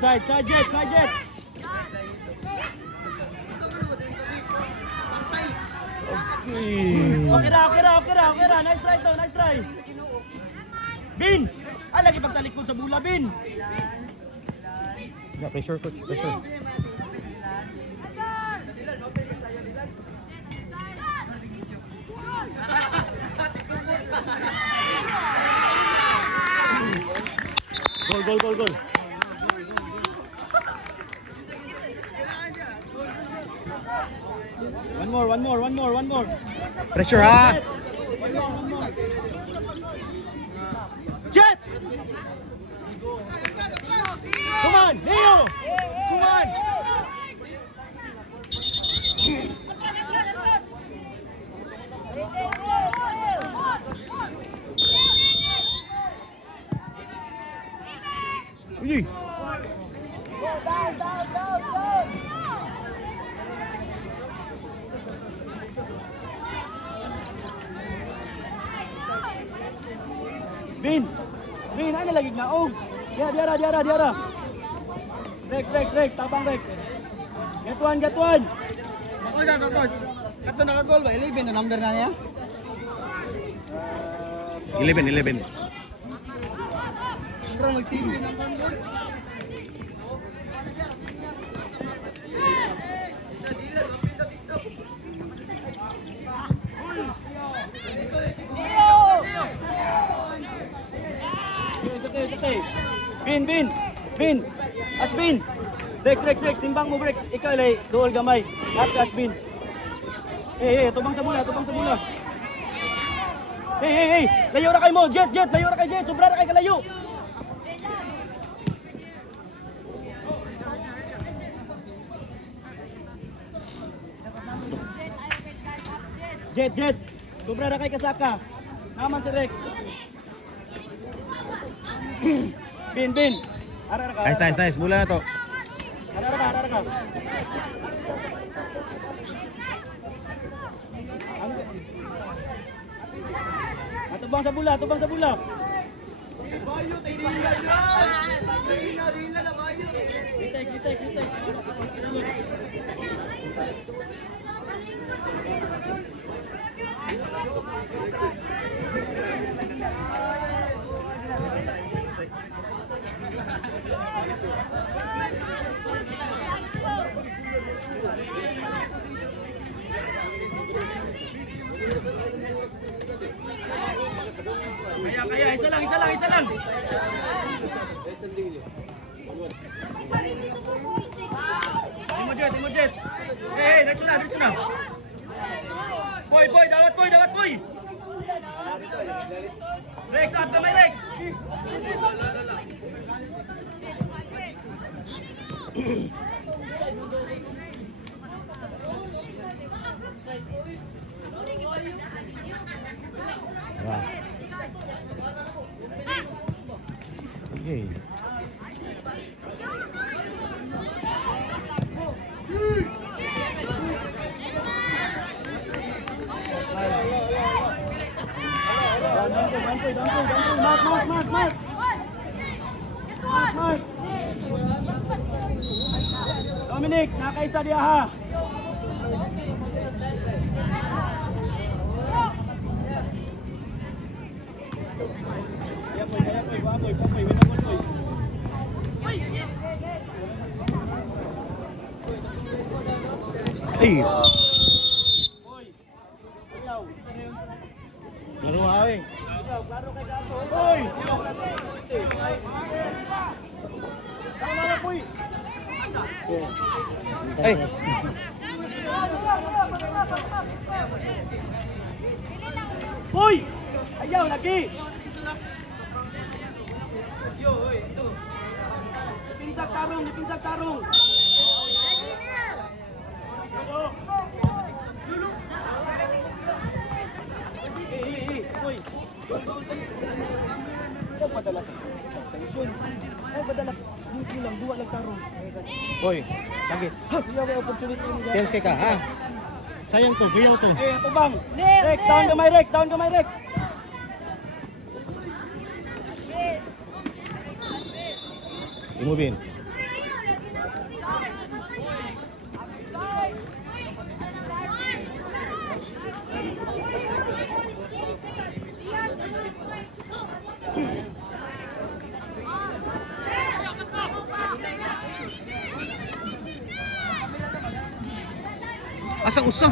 Side, Jet. Okay na. Nice try. Bin! Lagi pagtalikod sa bula, Bin! Pressure, coach. Pressure. Goal. One more. Pressure, ha? One more. Jet! Come on, Leo! Come on! Uy! Bin, ano lagi naog? Diara. Rex, tabang Rex. Get one. Coach. Kato naka-goal ba? 11 na number na niya? 11. Sobrang mag-CV ng goal. Bin. Ashbin. Rex. Timbang mo, Rex. Ikaw ilay. Dool gamay. At sa Ashbin. Hey. Tubang sa bula. Hey. Layo na kayo mo. Jet. Layo na kayo, Jet. Sobra na kayo kalayo. Jet. Sobra na kayo kasaka. Naman si Rex. Bin. Ara ka. Nice. Mula na to. Ara ka. Atubang sa bula. Bayo tayo nila na bayo. Kitek. Kaya, isa lang. Timo Jet. Hey, diretso na. Boy, dawat boy. Rex, up kamay Rex. Tara. Okay. Mark. Dominic, nakaisa dia ha. Kaya boy, baboy, wala boy. Ay, Boy. Ayaw. laro awing. Klaro kay Gato. Hoy! Tama na boy. Ay, Boy! Ayaw lagi. Dipinsag tarong. Boy. Huwag padala sa tension. Huwag padala. Hindi lang, duwa lang tarong. boy, sakit. Ayaw kay opportunity mo. Tense kay ka, ha? Sayang to, gayaw to. Eh, ito bang. Rex, down kamay Rex. Imubin. Asang usa?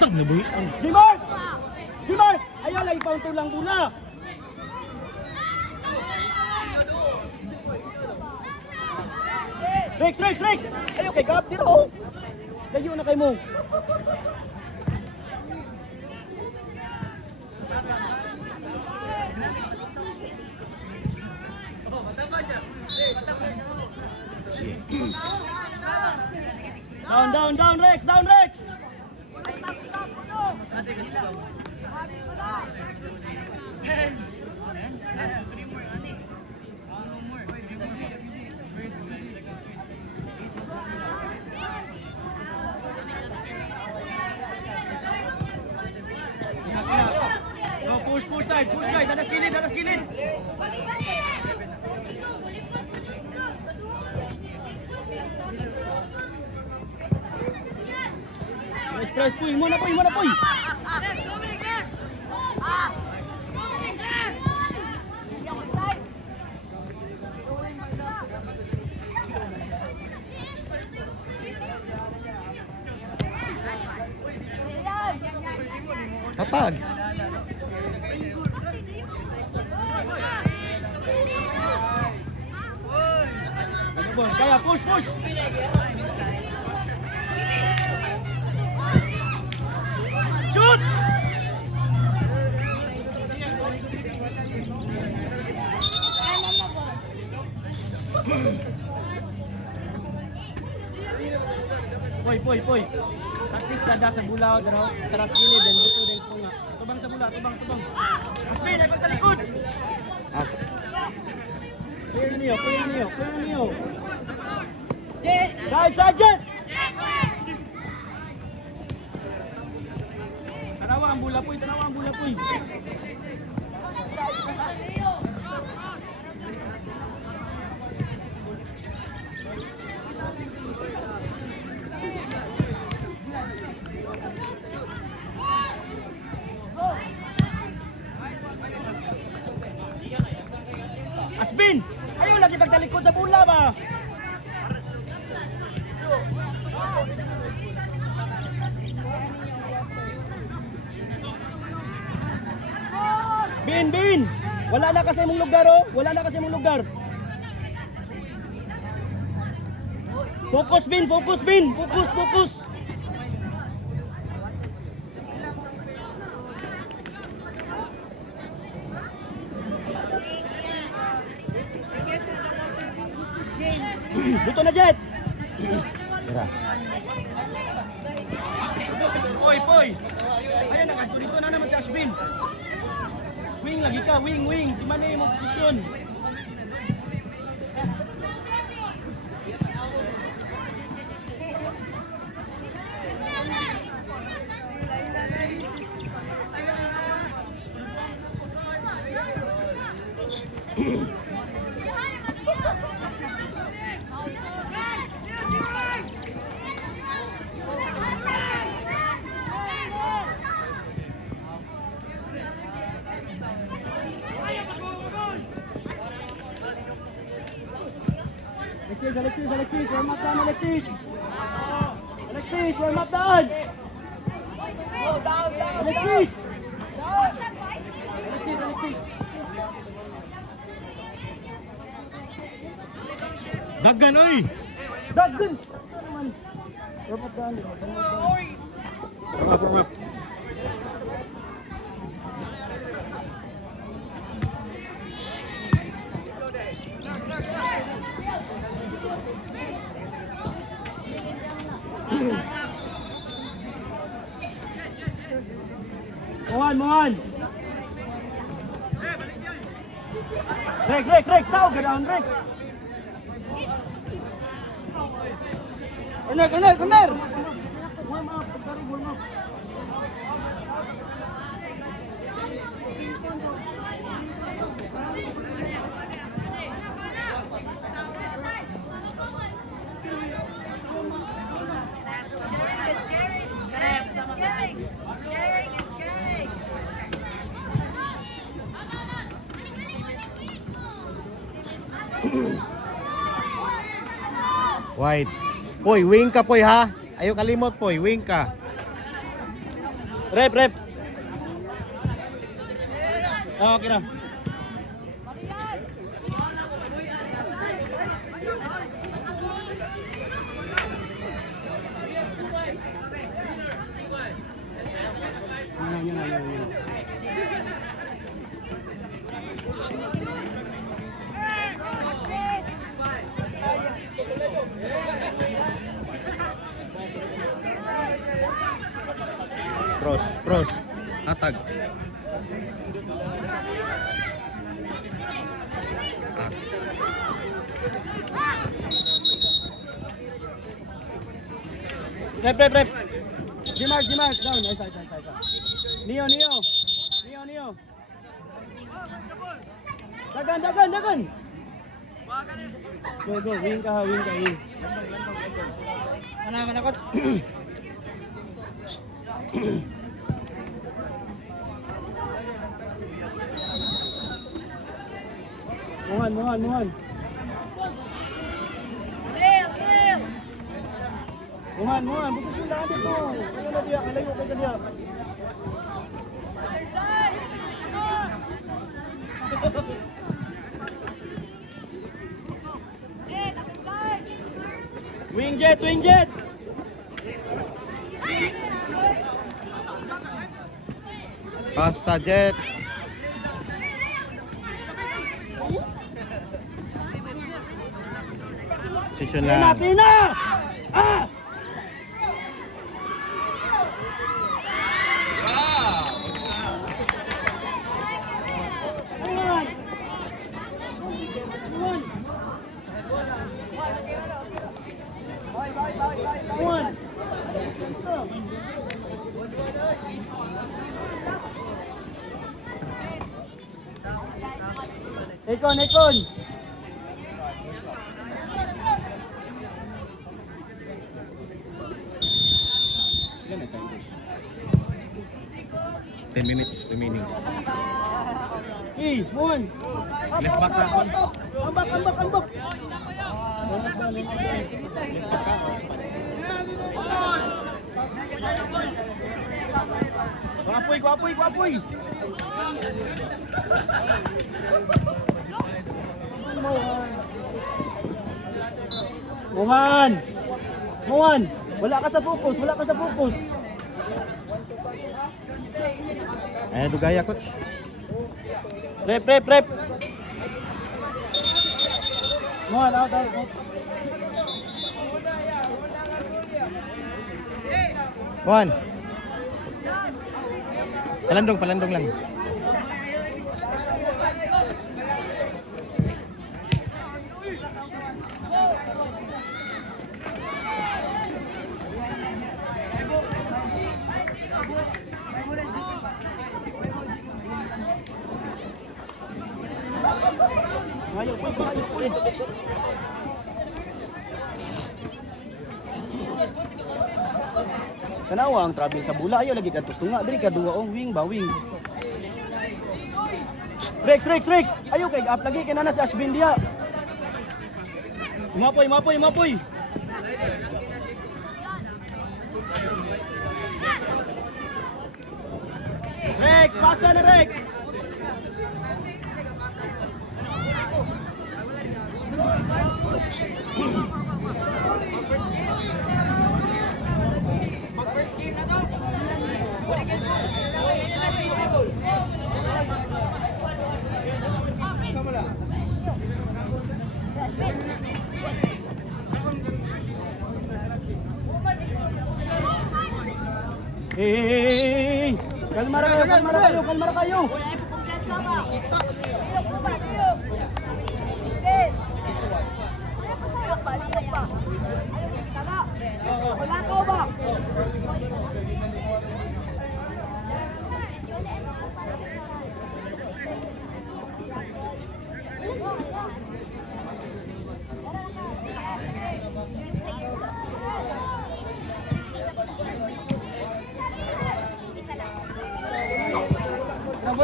Tag na boy. Jimart! Ayaw lang, ipaunto lang muna. Rex! Ayaw kay Gab, tiro. Layo na kay mo. Down, Rex! Push side, dadas kilid. Press, puy, muna puy. Hatag. Kaya push. Shoot! Poy. Taktis dada sa bulaw daraw. Taras gilid dan buto din ko nga. Tubang sa bula, tubang. Asmin, ay pagtalikod. Clear niyo. Side, Jet! Tanawa ang bula poy. Asbin! Ayaw lagi pagtalikod sa bula ba? Bin! Wala na kasi mong lugar. Focus, Bin! Focus, Bin! Focus, focus! Buto na, Jet! Tira. Poy, Poy! Ayan, nakadurito na naman si Ashbin. Wing lagi ka, wing, wing. Di man na yung posisyon. Alexis, Alexis, warm up down, Alexis. Alexis, warm up down. Alexis. Alexis, Alexis. Daggan, oy! Daggan. Warm up down. Warm up. Mohan. Rex, tao ka down, Rex. Corner. Warm up, warm up. Wide. Poy, wing ka, Poy, ha? Ayaw kalimot, Poy. Wing ka. Rep. Ah, okay na. Yun. Cross. Hatag. Rep. G-mark, down. Nice. Neo. Dagan. Go, wing ka. Mana coach? Muhan. Muhan, posisyon lang dito. Kalayo ka diya. Wing jet. Pass sa Jet. Position lang. Tina! Ah! One. Ekon. 10 minutes remaining. One. Left back ako. Ambak. Guapoy. Mohan. Muan, wala ka sa focus, wala ka sa focus. Ayan, dugaya, coach. Rep, rep, rep. Muan, out, out, out. Juan. Palandong, palandong lang. Ayaw, ayaw. Kanawa ang travel sa bula, ayaw lagi kadtos tunga, diri ka duwa ong wing ba wing. Rex, Rex, Rex. Ayaw kay up lagi kay nana si Ashbin diha. Mapoy, mapoy, mapoy. Rex, pasa na Rex. First game na to. What again? Hey, kalmar kayo, kalmar kayo, kalmar kayo. Wala ko ba?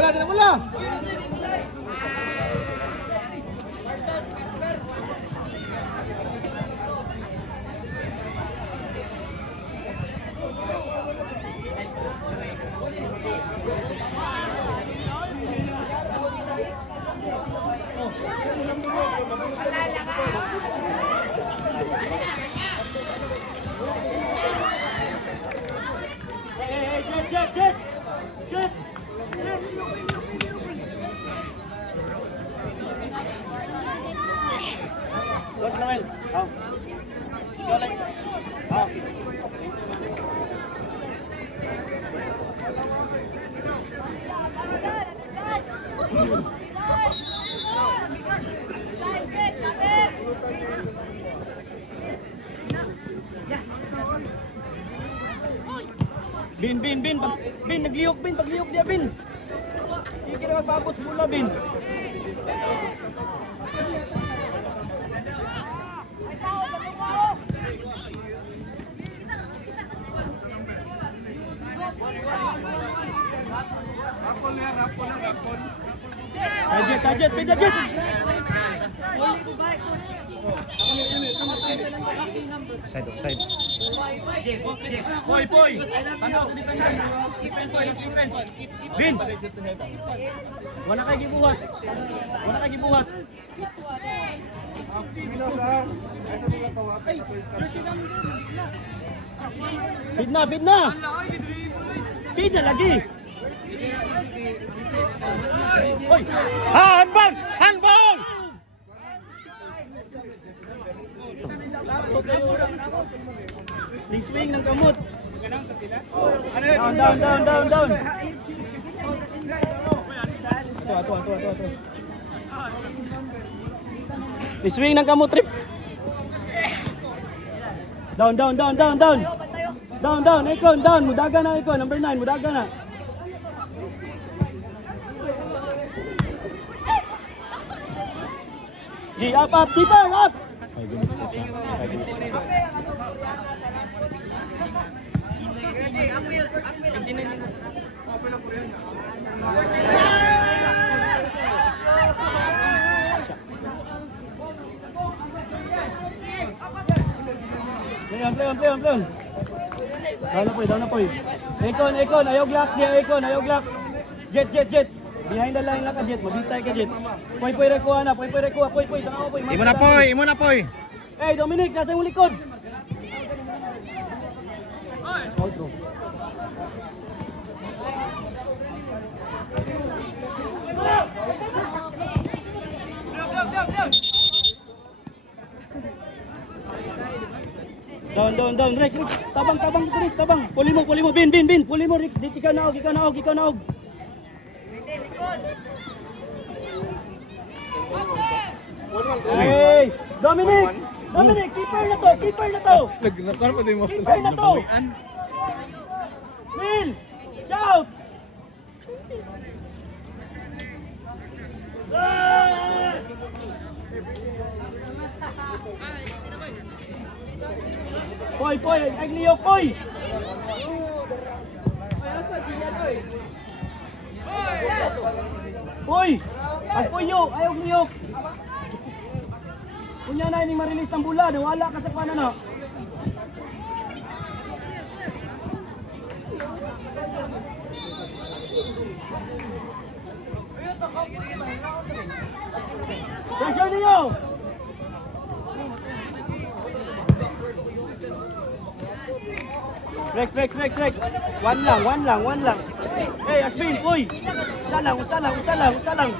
Tinang bola. Hey, jet, jet, jet. Jet. Coach Noel. Oh. Ikaw lang. Oh. Bin, bin, bin, bin, nagliyok, bin, pagliyok dia, bin. Sige na magpapot sa bola, bin. Sajet, sajet, sajet. Side, offside. Poy, poy. Ano, defense. Defense, poy, defense. Bin. Wala kay gibuhat. Wala kay gibuhat. Feed na, feed na. Feed na lagi. Oy. Handball! Handball! Big swing ng kamot. Down, down, down, down, down. Ato. Big swing ng kamot, trip. Down, down, down, down, down. Down, down, Icon, down. Mudaga na, Icon. Number 9, mudaga na. G, up, keeper, up. 5 minutes, coach. 5 minutes. Play on. Down na po. Icon, ayaw glax niya, Icon, ayaw glax. Jet. Behind the line lang ka, Jet. Mabitay ka, Jet. Poy, rekuha na. Poy. Imo na, poy. Hey, Dominic, nasa yung likod. Outro. Down, Rex. Tabang, Rex, tabang. Puli mo, bin. Puli mo, Rex. Dito ikaw naog. Hey, Dominic, keeper na to. Nagnakar pa din mo. Keeper na to. Phil, shout. Poy, ay liyok, poy. Poy, ang puyo, ayaw liyok. Kunya na ini marilis ng bula, wala ka sa kuana na. Pressure niyo. Rex. One lang. Hey, Asmin, uy. Usa lang.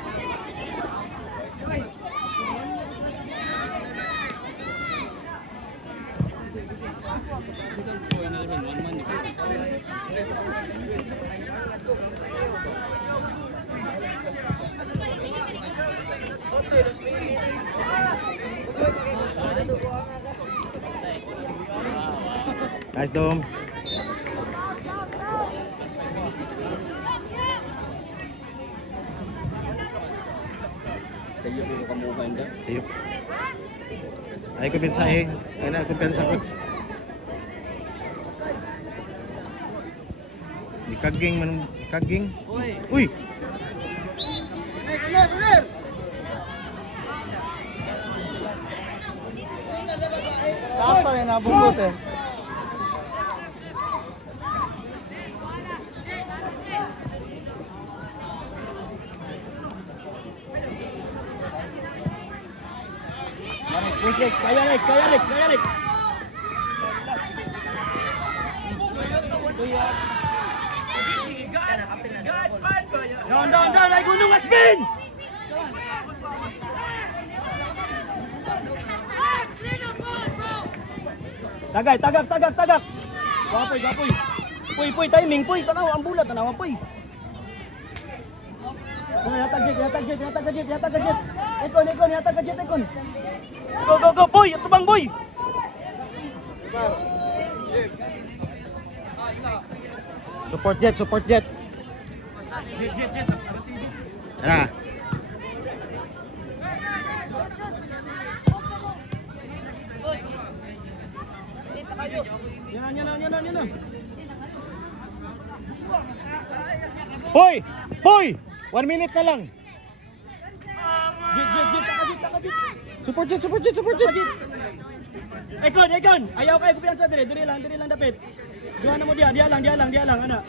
Nice, Dom. Sa iyo dito kamuhan da. Sayo. Ay kumpensa eh. Ay na kumpensa ko. Di kaging man kaging. Uy. Sasa yan na bungos eh. Rex, kaya Rex. Down, ay gunung Asmin! Tagak. Gapoy. Puy, timing, puy, tanaw, ang bulat, puy. Yata ka jet. Ekon, yata ka jet. Go, boy, tubang boy. Support jet. Jet. Tara. Yan na. Hoy! 1 minute na lang. Jet, saka jet. Support jet. Ekon, ayaw kayo kumpiyansa dire lang dapit. Duha na mo dia lang, ana.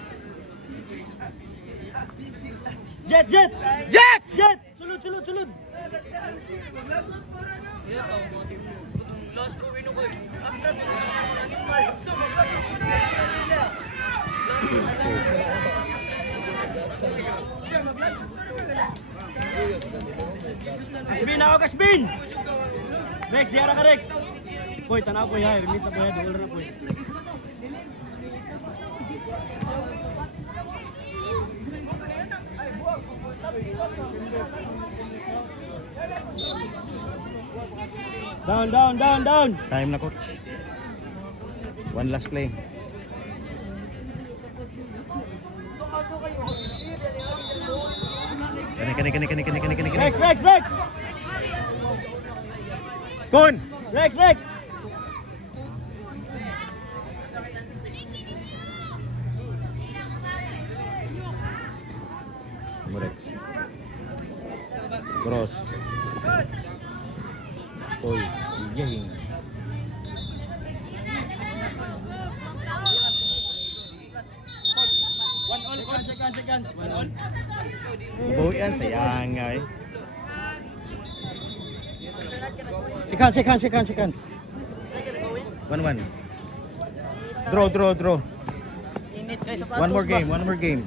Jet. Sulod. Asbin! Rex, diara ka Rex. Boy, tanaw ko ya, release na po ya, dulo na po. Down. Time na coach. One last play. Kani. Rex! Kun! Rex! Rex. Cross. Oy, yehing. One seconds. One on. Buuyan, sayang nga eh. Seconds. 1-1. Draw. Init kayo sa One more game, one more game.